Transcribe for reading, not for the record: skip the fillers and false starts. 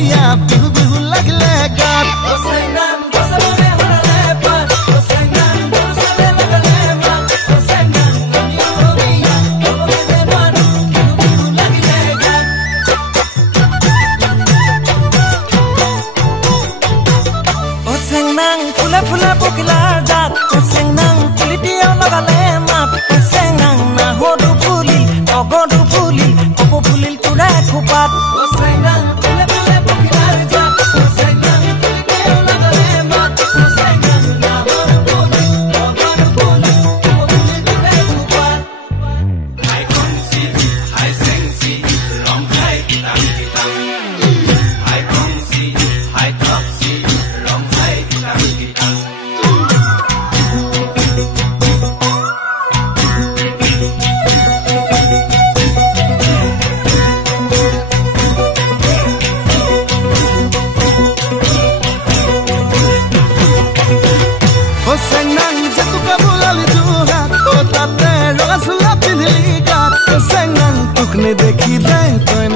বছৰীয়া বিহু বিহু লাগিলে গাত ফুলে ফুলে পখিলাৰ জাত চেংনাং ফুলি দিয়া লগালে মাত চেংনাং নাহদু ফুলিল অগদু ফুলিল কপৌ ফুলিল তোৰা খোপাত চেংনাং ফুলে ফুলে পখিলাৰ জাত চেংনাং ফুলি দিয়া লগালে মাত চেংনাং নাহদু ফুলিল অগদু ফুলিল কপৌ ফুলিল তোৰা খোপাত হাই কংচি হাই চেংচি ৰং হাই কিতাং কিতাং হাই কংচি হাই টপচি ৰং হাই কিতাং কিতাং চেংনাং জেতুকা বোলালি দুহাত তাতে ৰঙা চোলা পিন্ধিলি গাত চেংনাং তোক নেদেখিলে তই